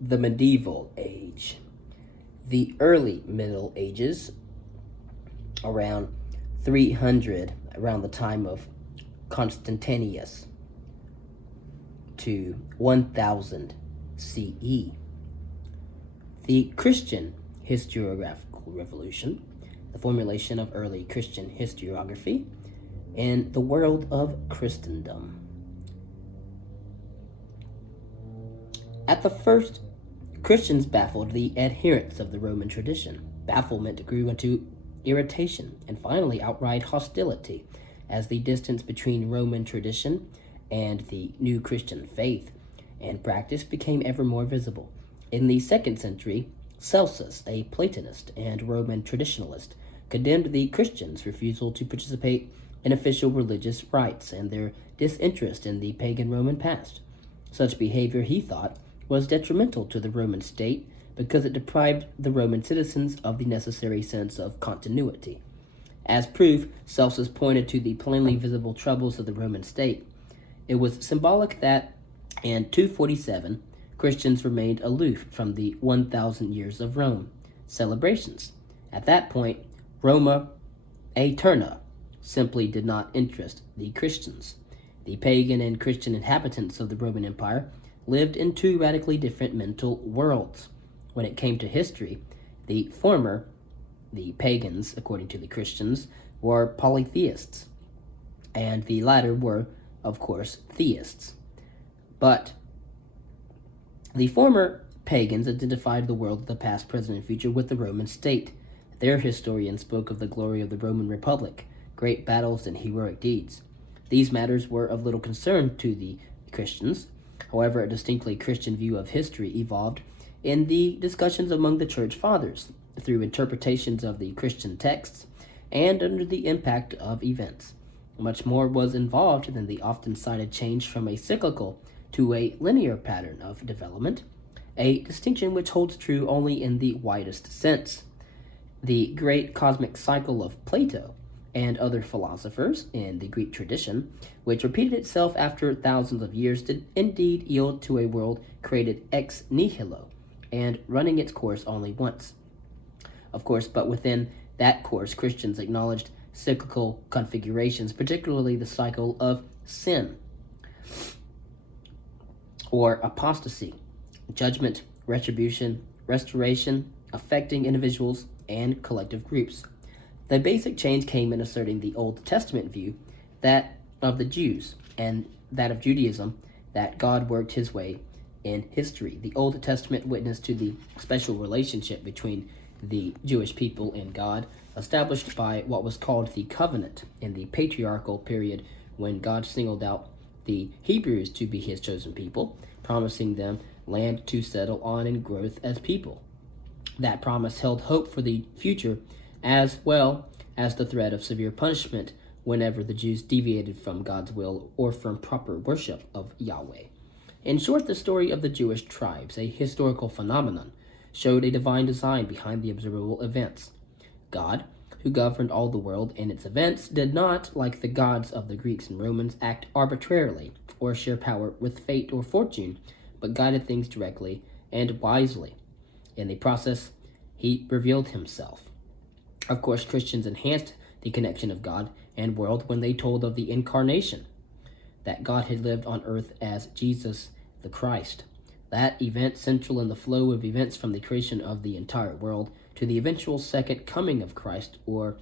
The medieval age. The early Middle Ages, around 300, around the time of Constantius, to 1000 CE. The Christian historiographical revolution, the formulation of early Christian historiography, and the world of Christendom. At the first, Christians baffled the adherents of the Roman tradition. Bafflement grew into irritation and finally outright hostility as the distance between Roman tradition and the new Christian faith and practice became ever more visible. In the 2nd century, Celsus, a Platonist and Roman traditionalist, condemned the Christians' refusal to participate in official religious rites and their disinterest in the pagan Roman past. Such behavior, he thought, was detrimental to the Roman state because it deprived the Roman citizens of the necessary sense of continuity. As proof, Celsus pointed to the plainly visible troubles of the Roman state. It was symbolic that in 247, Christians remained aloof from the 1,000 years of Rome celebrations. At that point, Roma Aeterna simply did not interest the Christians. The pagan and Christian inhabitants of the Roman Empire lived in two radically different mental worlds. When it came to history, the former, the pagans, according to the Christians, were polytheists, and the latter were, of course, theists. But the former pagans identified the world of the past, present, and future with the Roman state. Their historians spoke of the glory of the Roman Republic, great battles, and heroic deeds. These matters were of little concern to the Christians. However, a distinctly Christian view of history evolved in the discussions among the church fathers, through interpretations of the Christian texts and under the impact of events. Much more was involved than the often cited change from a cyclical to a linear pattern of development, a distinction which holds true only in the widest sense. The great cosmic cycle of Plato and other philosophers in the Greek tradition, which repeated itself after thousands of years, did indeed yield to a world created ex nihilo and running its course only once. Of course, but within that course, Christians acknowledged cyclical configurations, particularly the cycle of sin or apostasy, judgment, retribution, restoration, affecting individuals and collective groups. The basic change came in asserting the Old Testament view, that of the Jews, and that of Judaism, that God worked his way in history. The Old Testament witnessed to the special relationship between the Jewish people and God, established by what was called the covenant in the patriarchal period, when God singled out the Hebrews to be his chosen people, promising them land to settle on and growth as people. That promise held hope for the future, as well as the threat of severe punishment whenever the Jews deviated from God's will or from proper worship of Yahweh. In short, the story of the Jewish tribes, a historical phenomenon, showed a divine design behind the observable events. God, who governed all the world and its events, did not, like the gods of the Greeks and Romans, act arbitrarily or share power with fate or fortune, but guided things directly and wisely. In the process, he revealed himself. Of course, Christians enhanced the connection of God and world when they told of the incarnation, that God had lived on earth as Jesus the Christ. That event, central in the flow of events from the creation of the entire world to the eventual second coming of Christ, or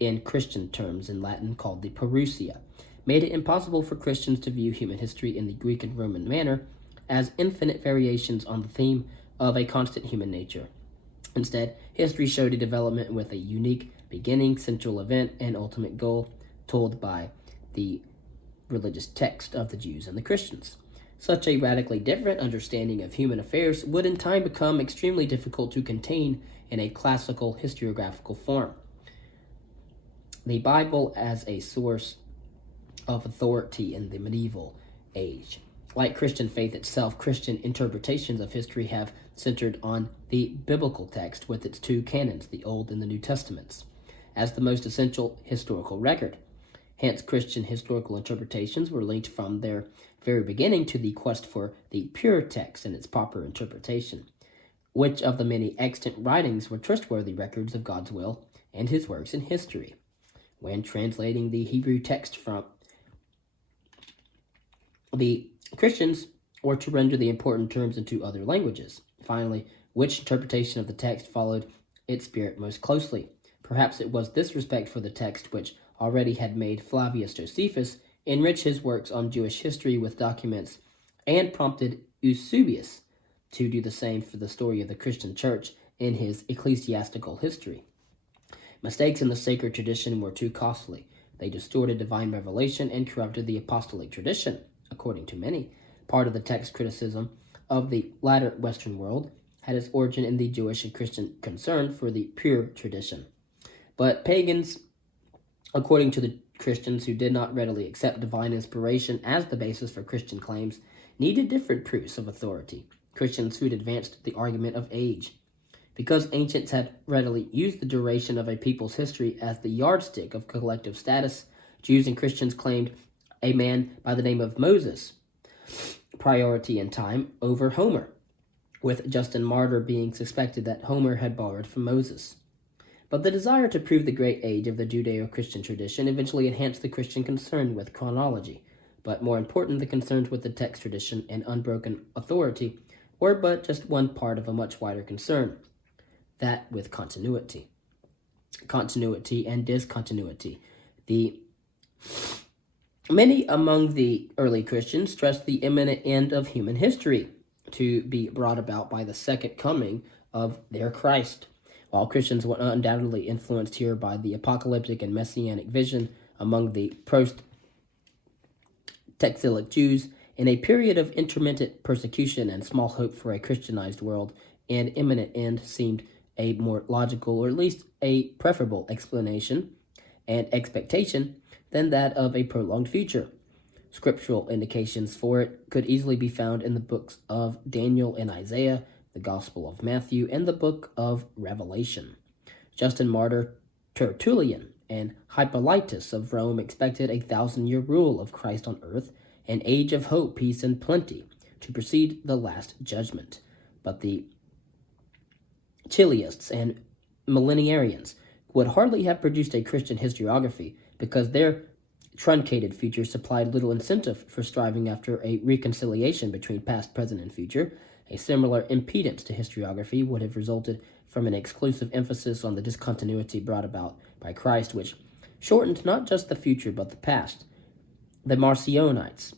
in Christian terms in Latin called the parousia, made it impossible for Christians to view human history in the Greek and Roman manner as infinite variations on the theme of a constant human nature. Instead, history showed a development with a unique beginning, central event, and ultimate goal, told by the religious text of the Jews and the Christians. Such a radically different understanding of human affairs would in time become extremely difficult to contain in a classical historiographical form. The Bible as a source of authority in the medieval age. Like Christian faith itself, Christian interpretations of history have centered on the biblical text with its two canons, the Old and the New Testaments, as the most essential historical record. Hence, Christian historical interpretations were linked from their very beginning to the quest for the pure text and its proper interpretation. Which of the many extant writings were trustworthy records of God's will and his works in history? When translating the Hebrew text from the Christians were to render the important terms into other languages. Finally, which interpretation of the text followed its spirit most closely? Perhaps it was this respect for the text which already had made Flavius Josephus enrich his works on Jewish history with documents and prompted Eusebius to do the same for the story of the Christian church in his ecclesiastical history. Mistakes in the sacred tradition were too costly. They distorted divine revelation and corrupted the apostolic tradition, according to many. Part of the text criticism of the latter Western world had its origin in the Jewish and Christian concern for the pure tradition. But pagans, according to the Christians who did not readily accept divine inspiration as the basis for Christian claims, needed different proofs of authority. Christians who had advanced the argument of age. Because ancients had readily used the duration of a people's history as the yardstick of collective status, Jews and Christians claimed a man by the name of Moses priority in time over Homer, with Justin Martyr being suspected that Homer had borrowed from Moses. But the desire to prove the great age of the Judeo-Christian tradition eventually enhanced the Christian concern with chronology, but more important, the concerns with the text tradition and unbroken authority were but just one part of a much wider concern, that with continuity and discontinuity. Many among the early Christians stressed the imminent end of human history to be brought about by the second coming of their Christ. While Christians were undoubtedly influenced here by the apocalyptic and messianic vision among the post-exilic Jews, in a period of intermittent persecution and small hope for a Christianized world, an imminent end seemed a more logical, or at least a preferable explanation and expectation than that of a prolonged future. Scriptural indications for it could easily be found in the books of Daniel and Isaiah, the Gospel of Matthew, and the book of Revelation. Justin Martyr, Tertullian, and Hippolytus of Rome expected 1,000-year rule of Christ on earth, an age of hope, peace, and plenty, to precede the last judgment. But the Chiliasts and millenarians would hardly have produced a Christian historiography because their truncated future supplied little incentive for striving after a reconciliation between past, present, and future. A similar impedance to historiography would have resulted from an exclusive emphasis on the discontinuity brought about by Christ, which shortened not just the future but the past. The Marcionites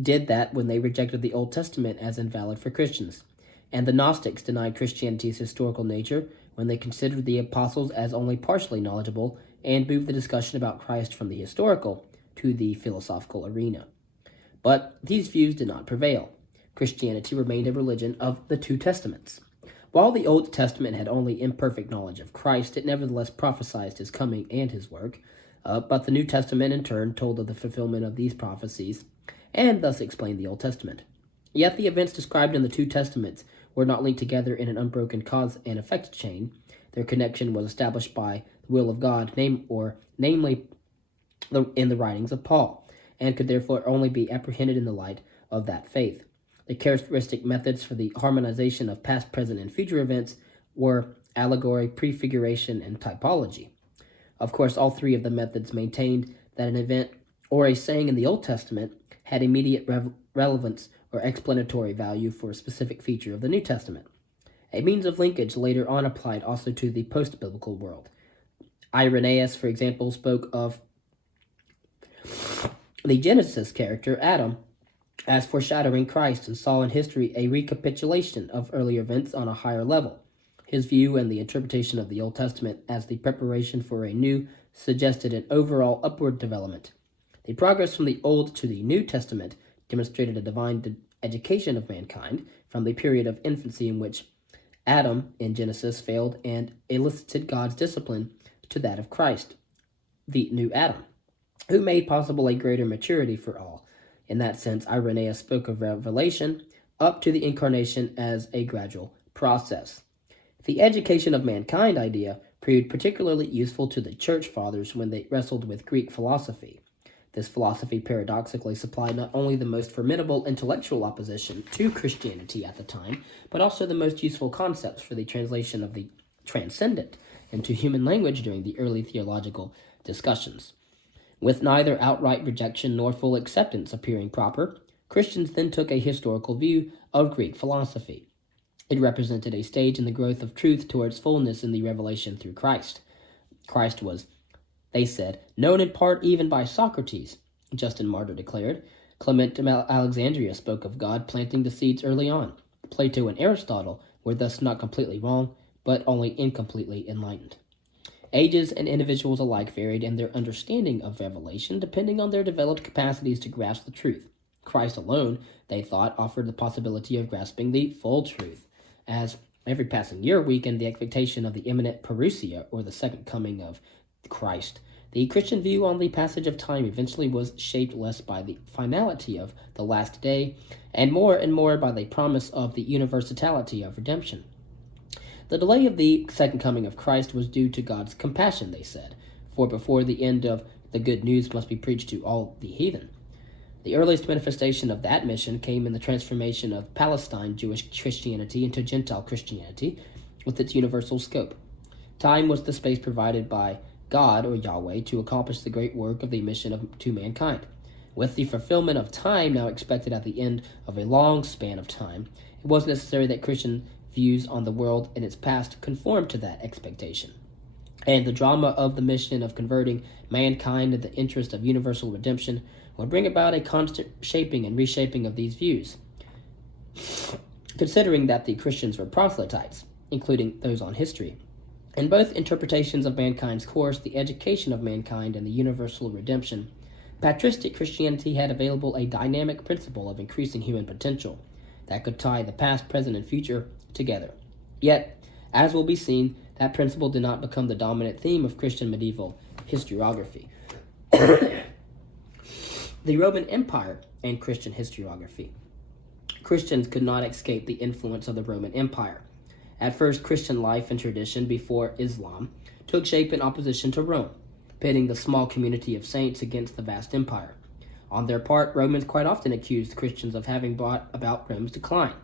did that when they rejected the Old Testament as invalid for Christians, and the Gnostics denied Christianity's historical nature when they considered the apostles as only partially knowledgeable and moved the discussion about Christ from the historical to the philosophical arena. But these views did not prevail. Christianity remained a religion of the two testaments. While the Old Testament had only imperfect knowledge of Christ, it nevertheless prophesied his coming and his work, but the New Testament in turn told of the fulfillment of these prophecies, and thus explained the Old Testament. Yet the events described in the two testaments were not linked together in an unbroken cause and effect chain. Their connection was established by the will of God, namely in the writings of Paul, and could therefore only be apprehended in the light of that faith. The characteristic methods for the harmonization of past, present, and future events were allegory, prefiguration, and typology. Of course, all three of the methods maintained that an event or a saying in the Old Testament had immediate relevance or explanatory value for a specific feature of the New Testament. A means of linkage later on applied also to the post-biblical world. Irenaeus, for example, spoke of the Genesis character, Adam, as foreshadowing Christ, and saw in history a recapitulation of earlier events on a higher level. His view and the interpretation of the Old Testament as the preparation for a new suggested an overall upward development. The progress from the Old to the New Testament demonstrated a divine education of mankind from the period of infancy in which Adam in Genesis failed and elicited God's discipline to that of Christ, the new Adam, who made possible a greater maturity for all. In that sense, Irenaeus spoke of revelation up to the incarnation as a gradual process. The education of mankind idea proved particularly useful to the church fathers when they wrestled with Greek philosophy. This philosophy paradoxically supplied not only the most formidable intellectual opposition to Christianity at the time, but also the most useful concepts for the translation of the transcendent into human language during the early theological discussions. With neither outright rejection nor full acceptance appearing proper, Christians then took a historical view of Greek philosophy. It represented a stage in the growth of truth towards fullness in the revelation through Christ. Christ was, they said, known in part even by Socrates, Justin Martyr declared. Clement of Alexandria spoke of God planting the seeds early on. Plato and Aristotle were thus not completely wrong, but only incompletely enlightened. Ages and individuals alike varied in their understanding of revelation, depending on their developed capacities to grasp the truth. Christ alone, they thought, offered the possibility of grasping the full truth, as every passing year weakened the expectation of the imminent parousia, or the second coming of Christ. The Christian view on the passage of time eventually was shaped less by the finality of the last day, and more by the promise of the universality of redemption. The delay of the second coming of Christ was due to God's compassion, they said, for before the end of the good news must be preached to all the heathen. The earliest manifestation of that mission came in the transformation of Palestine Jewish Christianity into Gentile Christianity with its universal scope. Time was the space provided by God, or Yahweh, to accomplish the great work of the mission to mankind. With the fulfillment of time now expected at the end of a long span of time, it was necessary that Christian views on the world in its past conformed to that expectation. And the drama of the mission of converting mankind in the interest of universal redemption would bring about a constant shaping and reshaping of these views. Considering that the Christians were proselytes, including those on history, in both interpretations of mankind's course, the education of mankind and the universal redemption, patristic Christianity had available a dynamic principle of increasing human potential that could tie the past, present, and future together. Yet, as will be seen, that principle did not become the dominant theme of Christian medieval historiography. The Roman Empire and Christian historiography. Christians could not escape the influence of the Roman Empire. At first, Christian life and tradition before Islam took shape in opposition to Rome, pitting the small community of saints against the vast empire. On their part, Romans quite often accused Christians of having brought about Rome's decline.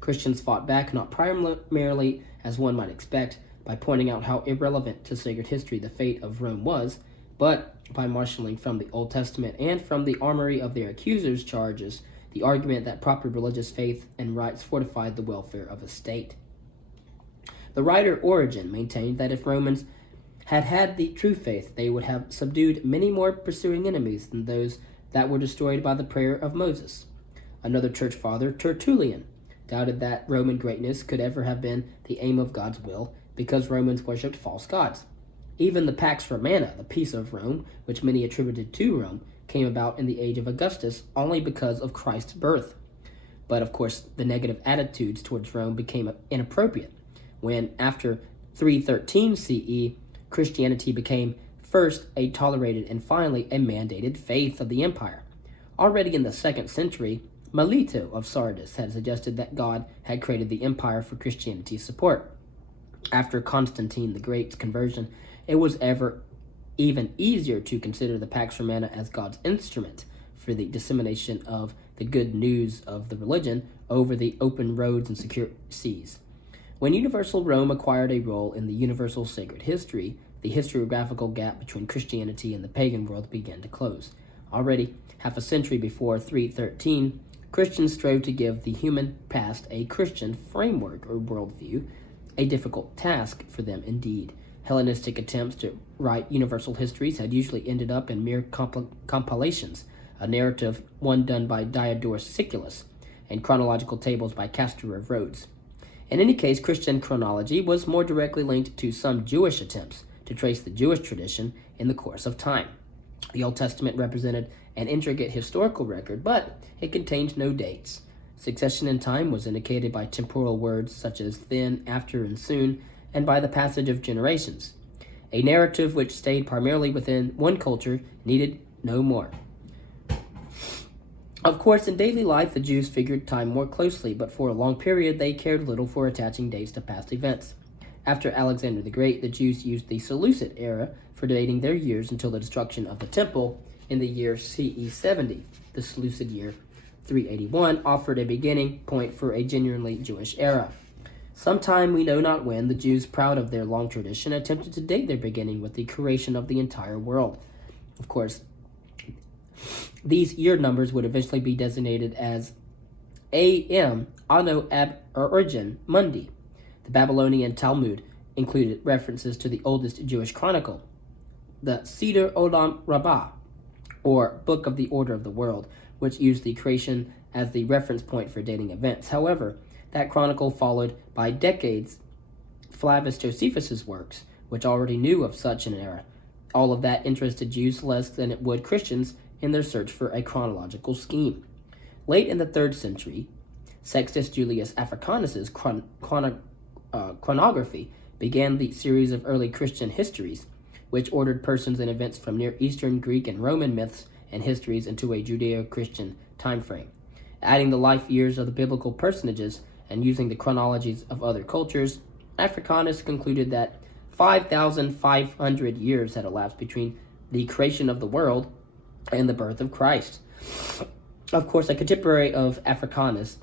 Christians fought back not primarily, as one might expect, by pointing out how irrelevant to sacred history the fate of Rome was, but by marshaling from the Old Testament and from the armory of their accusers' charges the argument that proper religious faith and rites fortified the welfare of a state. The writer Origen maintained that if Romans had had the true faith, they would have subdued many more pursuing enemies than those that were destroyed by the prayer of Moses. Another church father, Tertullian, doubted that Roman greatness could ever have been the aim of God's will because Romans worshipped false gods. Even the Pax Romana, the peace of Rome, which many attributed to Rome, came about in the age of Augustus only because of Christ's birth. But of course, the negative attitudes towards Rome became inappropriate when, after 313 CE, Christianity became first a tolerated and finally a mandated faith of the empire. Already in the 2nd century, Melito of Sardis had suggested that God had created the empire for Christianity's support. After Constantine the Great's conversion, it was even easier to consider the Pax Romana as God's instrument for the dissemination of the good news of the religion over the open roads and secure seas. When universal Rome acquired a role in the universal sacred history, the historiographical gap between Christianity and the pagan world began to close. Already, half a century before 313, Christians strove to give the human past a Christian framework or worldview, a difficult task for them indeed. Hellenistic attempts to write universal histories had usually ended up in mere compilations, a narrative one done by Diodorus Siculus, and chronological tables by Castor of Rhodes. In any case, Christian chronology was more directly linked to some Jewish attempts to trace the Jewish tradition in the course of time. The Old Testament represented an intricate historical record, but it contained no dates. Succession in time was indicated by temporal words such as then, after, and soon, and by the passage of generations. A narrative which stayed primarily within one culture needed no more. Of course, in daily life, the Jews figured time more closely, but for a long period they cared little for attaching dates to past events. After Alexander the Great, the Jews used the Seleucid era for dating their years until the destruction of the temple in the year CE 70. The Seleucid year 381 offered a beginning point for a genuinely Jewish era. Sometime we know not when, the Jews, proud of their long tradition, attempted to date their beginning with the creation of the entire world. Of course, these year numbers would eventually be designated as AM Anno Ab Origin Mundi. The Babylonian Talmud included references to the oldest Jewish chronicle, the Seder Olam Rabbah, or Book of the Order of the World, which used the creation as the reference point for dating events. However, that chronicle followed by decades Flavius Josephus's works, which already knew of such an era. All of that interested Jews less than it would Christians in their search for a chronological scheme. Late in the 3rd century, Sextus Julius Africanus's chronography began the series of early Christian histories, which ordered persons and events from Near Eastern, Greek, and Roman myths and histories into a Judeo-Christian time frame. Adding the life years of the biblical personages and using the chronologies of other cultures, Africanus concluded that 5,500 years had elapsed between the creation of the world and the birth of Christ. Of course, a contemporary of Africanus,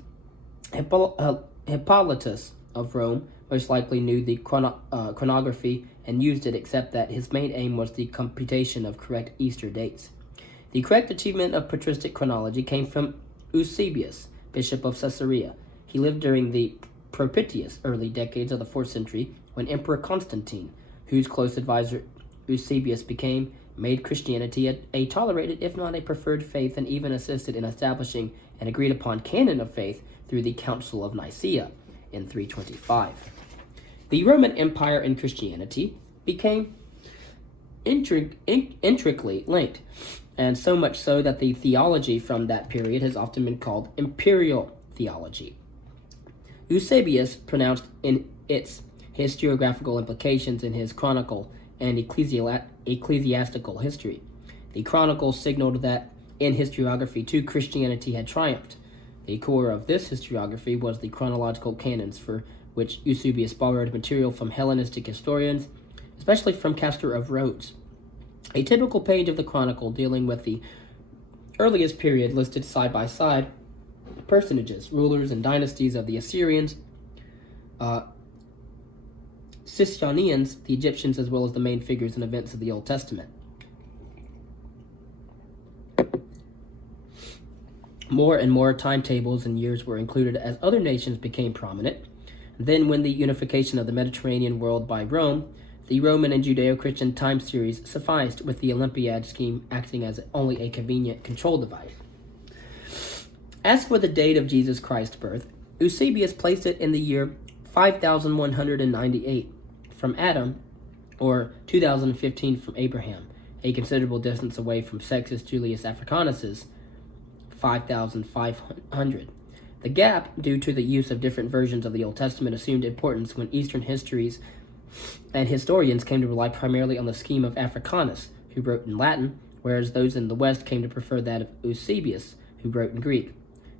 Hippolytus of Rome, most likely knew the chronography and used it, except that his main aim was the computation of correct Easter dates. The correct achievement of patristic chronology came from Eusebius, bishop of Caesarea. He lived during the propitious early decades of the 4th century, when Emperor Constantine, whose close advisor Eusebius became, made Christianity a tolerated, if not a preferred faith, and even assisted in establishing an agreed-upon canon of faith through the Council of Nicaea in 325. The Roman Empire and Christianity became intricately linked, and so much so that the theology from that period has often been called imperial theology. Eusebius pronounced in its historiographical implications in his chronicle and ecclesiastical history. The chronicle signaled that in historiography too Christianity had triumphed. The core of this historiography was the chronological canons, for which Eusebius borrowed material from Hellenistic historians, especially from Castor of Rhodes. A typical page of the chronicle dealing with the earliest period listed side by side personages, rulers, and dynasties of the Assyrians, Sicyonians, the Egyptians, as well as the main figures and events of the Old Testament. More and more timetables and years were included as other nations became prominent. Then, when the unification of the Mediterranean world by Rome, the Roman and Judeo-Christian time series sufficed, with the Olympiad scheme acting as only a convenient control device. As for the date of Jesus Christ's birth, Eusebius placed it in the year 5198 from Adam, or 2015 from Abraham, a considerable distance away from Sextus Julius Africanus's 5500. The gap, due to the use of different versions of the Old Testament, assumed importance when Eastern histories and historians came to rely primarily on the scheme of Africanus, who wrote in Latin, whereas those in the West came to prefer that of Eusebius, who wrote in Greek.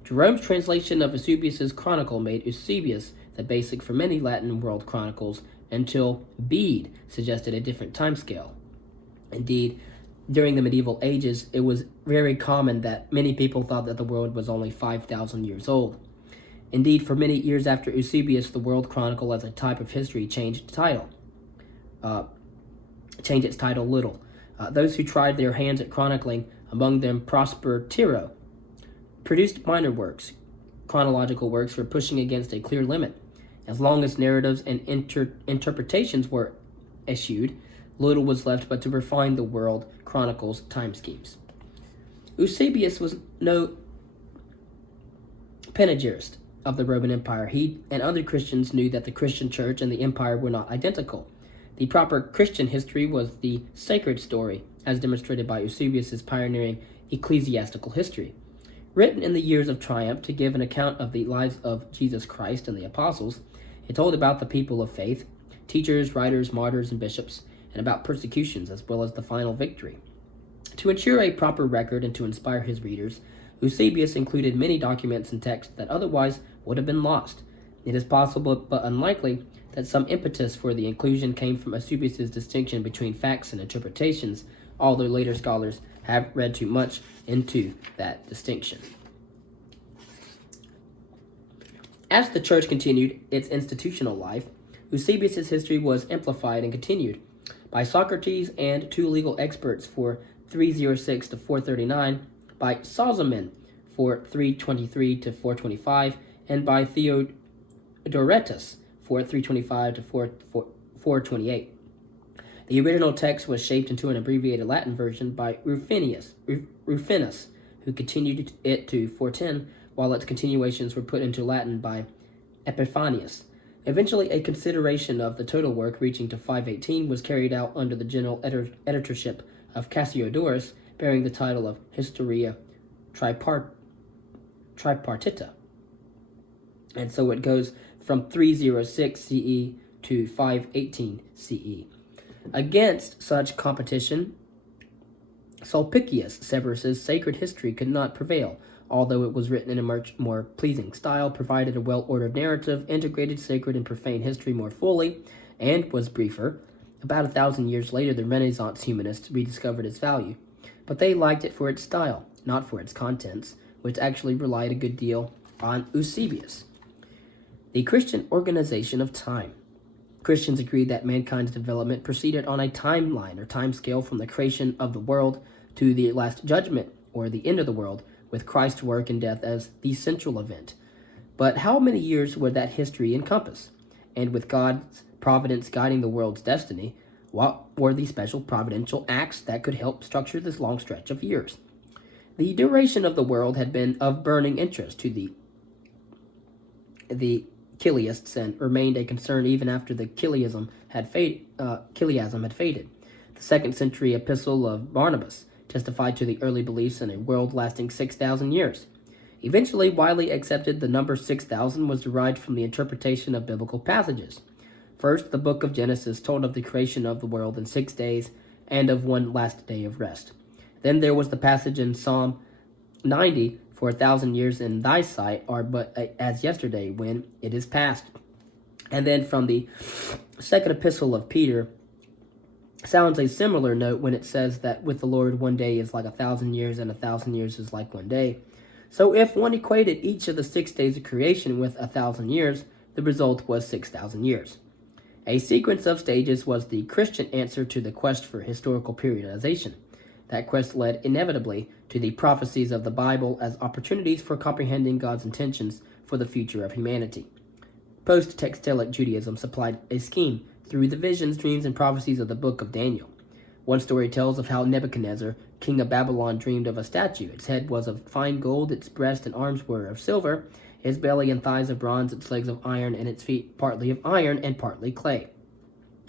Jerome's translation of Eusebius's chronicle made Eusebius the basic for many Latin world chronicles, until Bede suggested a different time scale. Indeed, during the medieval ages, it was very common that many people thought that the world was only 5,000 years old. Indeed, for many years after Eusebius, the World Chronicle as a type of history changed its title little. Those who tried their hands at chronicling, among them Prosper Tiro, produced minor works, chronological works for pushing against a clear limit. As long as narratives and interpretations were issued, little was left but to refine the World Chronicle's time schemes. Eusebius was no panegyrist of the Roman Empire. He and other Christians knew that the Christian church and the empire were not identical. The proper Christian history was the sacred story, as demonstrated by Eusebius's pioneering ecclesiastical history. Written in the years of triumph to give an account of the lives of Jesus Christ and the apostles, it told about the people of faith, teachers, writers, martyrs, and bishops, and about persecutions as well as the final victory. To ensure a proper record and to inspire his readers, Eusebius included many documents and texts that otherwise would have been lost. It is possible, but unlikely, that some impetus for the inclusion came from Eusebius's distinction between facts and interpretations, although later scholars have read too much into that distinction. As the church continued its institutional life, Eusebius's history was amplified and continued by Socrates and two legal experts for 306 to 439, by Sozomen for 323 to 425, and by Theodoretus for 325 to 428. The original text was shaped into an abbreviated Latin version by Rufinus, who continued it to 410, while its continuations were put into Latin by Epiphanius. Eventually, a consideration of the total work reaching to 518 was carried out under the general editorship of Cassiodorus, bearing the title of Historia Tripartita. And so it goes from 306 CE to 518 CE. Against such competition, Sulpicius Severus's sacred history could not prevail, although it was written in a much more pleasing style, provided a well-ordered narrative, integrated sacred and profane history more fully, and was briefer. About 1,000 years later, the Renaissance humanists rediscovered its value, but they liked it for its style, not for its contents, which actually relied a good deal on Eusebius. The Christian organization of time. Christians agreed that mankind's development proceeded on a timeline or time scale from the creation of the world to the last judgment, or the end of the world, with Christ's work and death as the central event. But how many years would that history encompass? And with God's providence guiding the world's destiny, what were the special providential acts that could help structure this long stretch of years? The duration of the world had been of burning interest to the Chiliasts and remained a concern even after the Chiliasm had faded. The 2nd century epistle of Barnabas testified to the early beliefs in a world lasting 6,000 years. Eventually, widely accepted, the number 6,000 was derived from the interpretation of biblical passages. First, the book of Genesis told of the creation of the world in 6 days and of one last day of rest. Then there was the passage in Psalm 90, "For 1,000 years in thy sight are but as yesterday when it is past." And then from the 2nd epistle of Peter, sounds a similar note when it says that with the Lord 1 day is like 1,000 years and 1,000 years is like 1 day. So if one equated each of the 6 days of creation with 1,000 years, the result was 6,000 years. A sequence of stages was the Christian answer to the quest for historical periodization. That quest led inevitably to the prophecies of the Bible as opportunities for comprehending God's intentions for the future of humanity. Post-textilic Judaism supplied a scheme through the visions, dreams, and prophecies of the book of Daniel. One story tells of how Nebuchadnezzar, king of Babylon, dreamed of a statue. Its head was of fine gold, its breast and arms were of silver, its belly and thighs of bronze, its legs of iron, and its feet partly of iron and partly clay.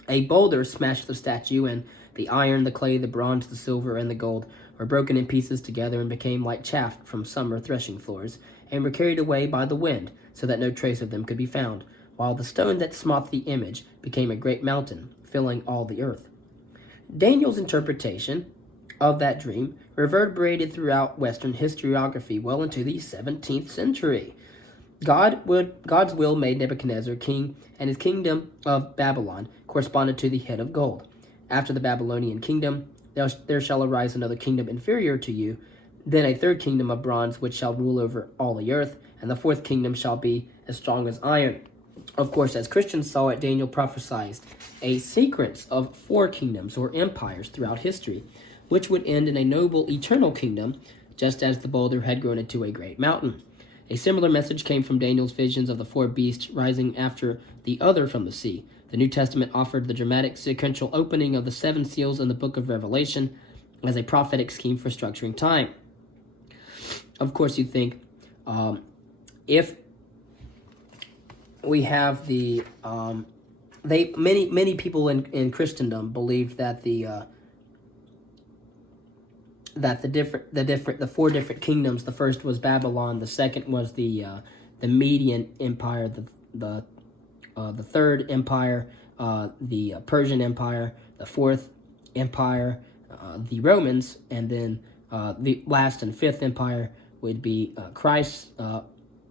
A boulder smashed the statue, and the iron, the clay, the bronze, the silver, and the gold were broken in pieces together and became like chaff from summer threshing floors, and were carried away by the wind, so that no trace of them could be found, while the stone that smote the image became a great mountain, filling all the earth. Daniel's interpretation of that dream reverberated throughout Western historiography well into the 17th century. God's will made Nebuchadnezzar king, and his kingdom of Babylon corresponded to the head of gold. After the Babylonian kingdom, there shall arise another kingdom inferior to you, then a third kingdom of bronze, which shall rule over all the earth, and the fourth kingdom shall be as strong as iron. Of course, as Christians saw it, Daniel prophesied a sequence of 4 kingdoms or empires throughout history, which would end in a noble eternal kingdom, just as the boulder had grown into a great mountain. A similar message came from Daniel's visions of the 4 beasts rising after the other from the sea. The New Testament offered the dramatic sequential opening of the 7 seals in the book of Revelation as a prophetic scheme for structuring time. Of course, you'd think, if we have the many people in Christendom believed that the 4 different kingdoms. The first was Babylon. The second was the Median Empire. The third empire, the Persian Empire. The fourth empire, the Romans, and then the last and fifth empire would be Christ's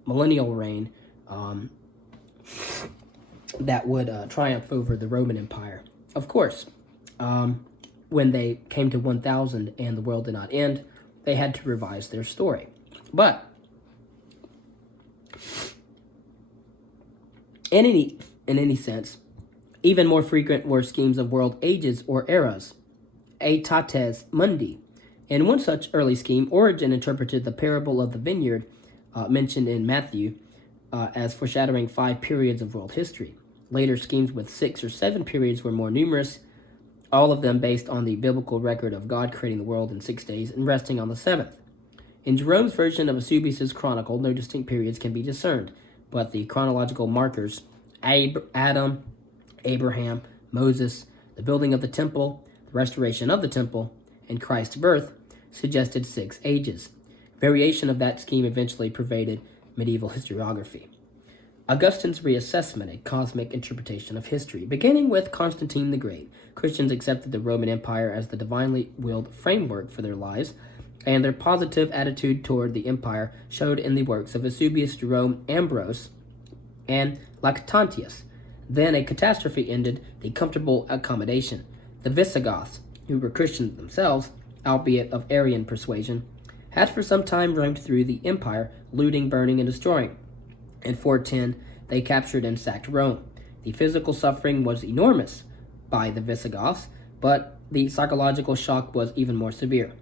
millennial reign. That would triumph over the Roman Empire. Of course, when they came to 1000 and the world did not end, they had to revise their story. But in any sense, even more frequent were schemes of world ages or eras, aetates mundi. In one such early scheme, Origen interpreted the parable of the vineyard mentioned in Matthew as foreshadowing 5 periods of world history. Later schemes with 6 or 7 periods were more numerous, all of them based on the biblical record of God creating the world in 6 days and resting on the 7th. In Jerome's version of Eusebius' chronicle, no distinct periods can be discerned, but the chronological markers, Adam, Abraham, Moses, the building of the temple, the restoration of the temple, and Christ's birth, suggested 6 ages. Variation of that scheme eventually pervaded medieval historiography. Augustine's reassessment, a cosmic interpretation of history. Beginning with Constantine the Great, Christians accepted the Roman Empire as the divinely willed framework for their lives, and their positive attitude toward the empire showed in the works of Eusebius, Jerome, Ambrose, and Lactantius. Then a catastrophe ended the comfortable accommodation. The Visigoths, who were Christians themselves, albeit of Arian persuasion, had for some time roamed through the empire, looting, burning, and destroying. In 410, they captured and sacked Rome. The physical suffering was enormous by the Visigoths, but the psychological shock was even more severe.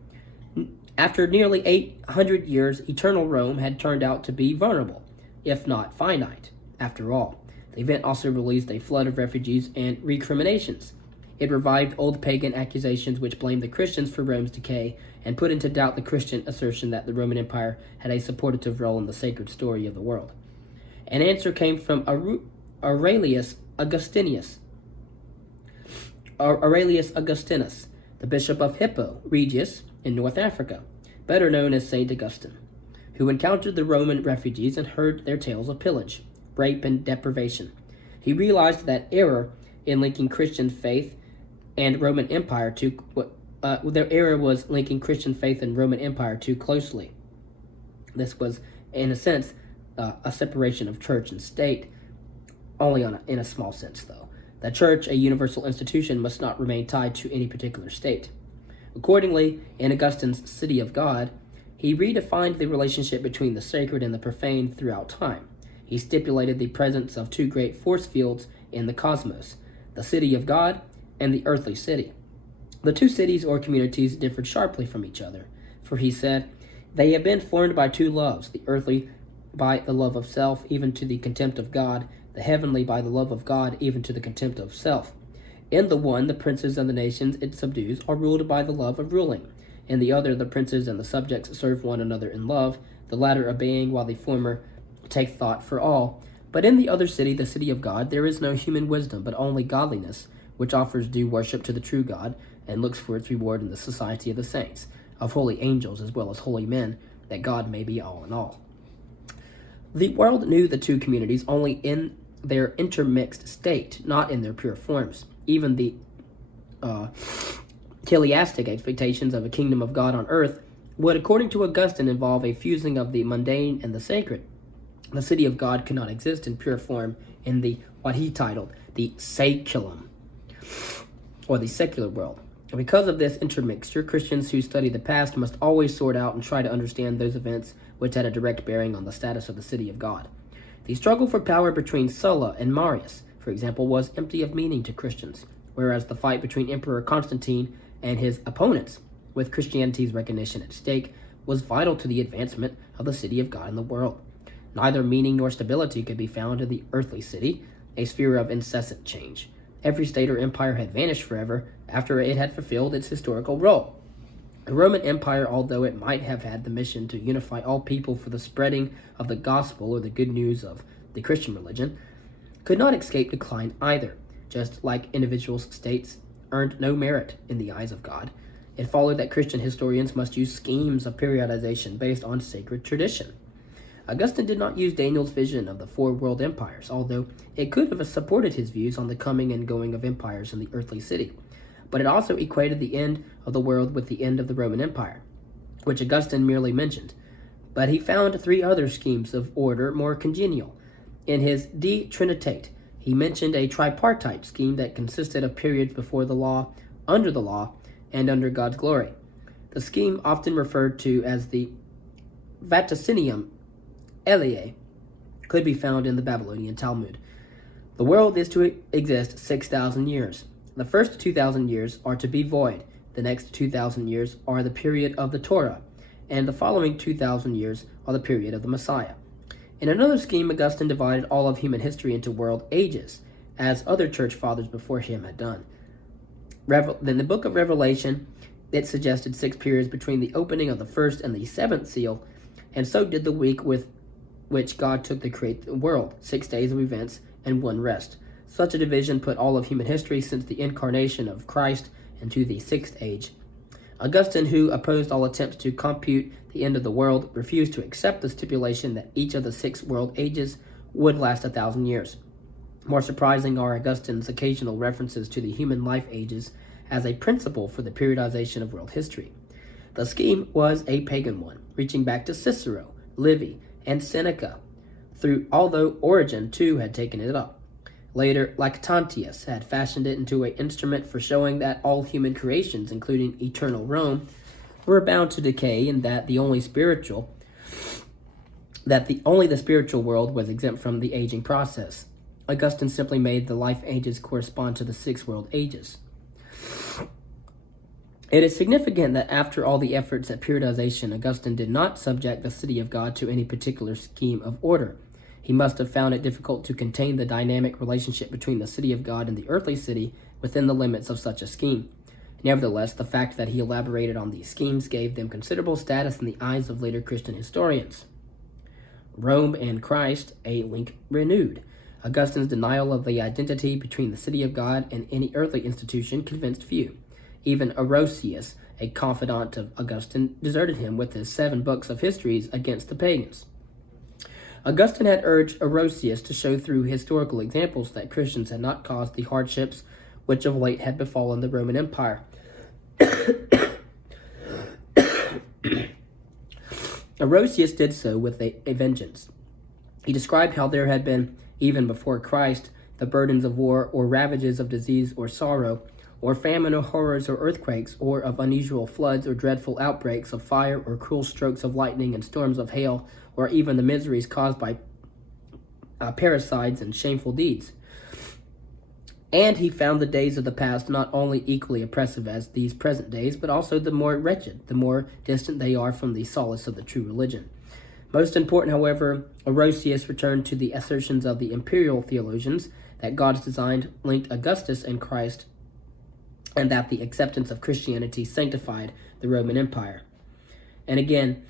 After nearly 800 years, eternal Rome had turned out to be vulnerable, if not finite, after all. The event also released a flood of refugees and recriminations. It revived old pagan accusations which blamed the Christians for Rome's decay and put into doubt the Christian assertion that the Roman Empire had a supportive role in the sacred story of the world. An answer came from Aurelius Augustinus, the bishop of Hippo Regius in North Africa, better known as Saint Augustine, who encountered the Roman refugees and heard their tales of pillage, rape, and deprivation. He realized that error in linking Christian faith and Roman Empire their error was linking Christian faith and Roman Empire too closely. This was, in a sense, a separation of church and state, only in a small sense, though. The church, a universal institution, must not remain tied to any particular state. Accordingly, in Augustine's City of God, he redefined the relationship between the sacred and the profane throughout time. He stipulated the presence of 2 great force fields in the cosmos, the city of God and the earthly city. The 2 cities or communities differed sharply from each other, for he said, "They have been formed by 2 loves, the earthly by the love of self, even to the contempt of God, the heavenly by the love of God, even to the contempt of self. In the one, the princes and the nations it subdues are ruled by the love of ruling. In the other, the princes and the subjects serve one another in love, the latter obeying while the former take thought for all. But in the other city, the city of God, there is no human wisdom, but only godliness, which offers due worship to the true God, and looks for its reward in the society of the saints, of holy angels as well as holy men, that God may be all in all." The world knew the 2 communities only in their intermixed state, not in their pure forms. Even the teleastic expectations of a kingdom of God on earth would, according to Augustine, involve a fusing of the mundane and the sacred. The city of God could not exist in pure form in the what he titled the saeculum, or the secular world. And because of this intermixture, Christians who study the past must always sort out and try to understand those events which had a direct bearing on the status of the city of God. The struggle for power between Sulla and Marius, for example, was empty of meaning to Christians, whereas the fight between Emperor Constantine and his opponents, with Christianity's recognition at stake, was vital to the advancement of the city of God in the world. Neither meaning nor stability could be found in the earthly city, a sphere of incessant change. Every state or empire had vanished forever after it had fulfilled its historical role. The Roman Empire, although it might have had the mission to unify all people for the spreading of the gospel or the good news of the Christian religion, could not escape decline either. Just like individuals' states earned no merit in the eyes of God, it followed that Christian historians must use schemes of periodization based on sacred tradition. Augustine did not use Daniel's vision of the 4 world empires, although it could have supported his views on the coming and going of empires in the earthly city. But it also equated the end of the world with the end of the Roman Empire, which Augustine merely mentioned. But he found 3 other schemes of order more congenial. In his De Trinitate, he mentioned a tripartite scheme that consisted of periods before the law, under the law, and under God's glory. The scheme, often referred to as the Vaticinium Eliae, could be found in the Babylonian Talmud. The world is to exist 6,000 years. The first 2,000 years are to be void. The next 2,000 years are the period of the Torah, and the following 2,000 years are the period of the Messiah. In another scheme, Augustine divided all of human history into world ages, as other church fathers before him had done. In the book of Revelation, it suggested 6 periods between the opening of the first and the 7th seal, and so did the week with which God took to create the world, 6 days of events and 1 rest. Such a division put all of human history since the incarnation of Christ into the 6th age. Augustine, who opposed all attempts to compute the end of the world, refused to accept the stipulation that each of the 6 world ages would last 1,000 years. More surprising are Augustine's occasional references to the human life ages as a principle for the periodization of world history. The scheme was a pagan one, reaching back to Cicero, Livy, and Seneca, although Origen too had taken it up. Later, Lactantius had fashioned it into an instrument for showing that all human creations, including eternal Rome, were bound to decay, and that only the spiritual world was exempt from the aging process. Augustine simply made the life ages correspond to the 6 world ages. It is significant that after all the efforts at periodization, Augustine did not subject the city of God to any particular scheme of order. He must have found it difficult to contain the dynamic relationship between the city of God and the earthly city within the limits of such a scheme. Nevertheless, the fact that he elaborated on these schemes gave them considerable status in the eyes of later Christian historians. Rome and Christ, a link renewed. Augustine's denial of the identity between the city of God and any earthly institution convinced few. Even Orosius, a confidant of Augustine, deserted him with his 7 books of histories against the pagans. Augustine had urged Orosius to show through historical examples that Christians had not caused the hardships which of late had befallen the Roman Empire. Orosius did so with a vengeance. He described how there had been, even before Christ, the burdens of war or ravages of disease or sorrow, or famine or horrors or earthquakes, or of unusual floods or dreadful outbreaks of fire or cruel strokes of lightning and storms of hail, or even the miseries caused by parricides and shameful deeds. And he found the days of the past not only equally oppressive as these present days, but also the more wretched, the more distant they are from the solace of the true religion. Most important, however, Orosius returned to the assertions of the imperial theologians that God's design linked Augustus and Christ, and that the acceptance of Christianity sanctified the Roman Empire. And again,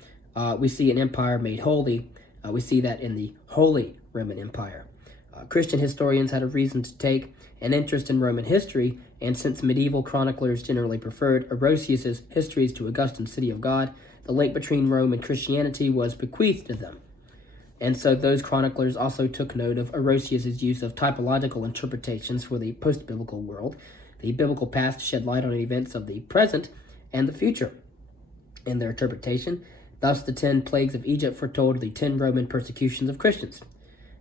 we see an empire made holy. We see that in the Holy Roman Empire. Christian historians had a reason to take an interest in Roman history, and since medieval chroniclers generally preferred Orosius's histories to Augustine's City of God, the link between Rome and Christianity was bequeathed to them. And so those chroniclers also took note of Orosius's use of typological interpretations for the post-biblical world. The biblical past shed light on events of the present and the future in their interpretation. Thus, the 10 plagues of Egypt foretold the 10 Roman persecutions of Christians.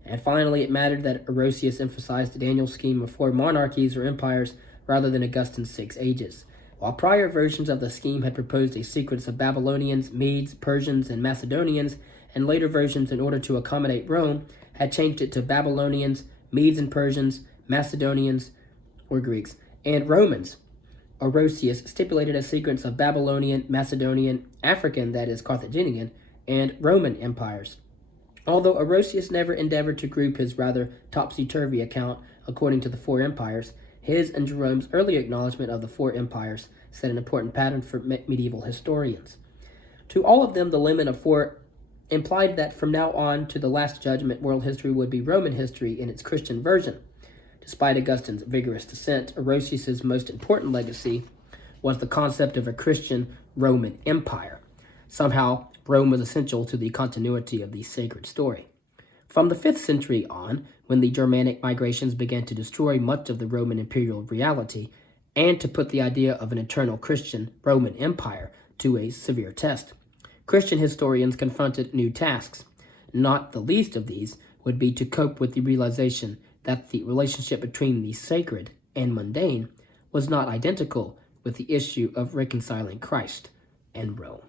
And finally, it mattered that Orosius emphasized Daniel's scheme of 4 monarchies or empires rather than Augustine's 6 ages. While prior versions of the scheme had proposed a sequence of Babylonians, Medes, Persians, and Macedonians, and later versions, in order to accommodate Rome, had changed it to Babylonians, Medes and Persians, Macedonians, or Greeks, and Romans. Orosius stipulated a sequence of Babylonian, Macedonian, African, that is Carthaginian, and Roman empires. Although Orosius never endeavored to group his rather topsy-turvy account according to the 4 empires, his and Jerome's early acknowledgement of the 4 empires set an important pattern for medieval historians. To all of them, the limit of 4 implied that from now on to the Last Judgment, world history would be Roman history in its Christian version. Despite Augustine's vigorous dissent, Orosius's most important legacy was the concept of a Christian Roman Empire. Somehow, Rome was essential to the continuity of the sacred story. From the 5th century on, when the Germanic migrations began to destroy much of the Roman imperial reality, and to put the idea of an eternal Christian Roman Empire to a severe test, Christian historians confronted new tasks. Not the least of these would be to cope with the realization that the relationship between the sacred and mundane was not identical with the issue of reconciling Christ and Rome.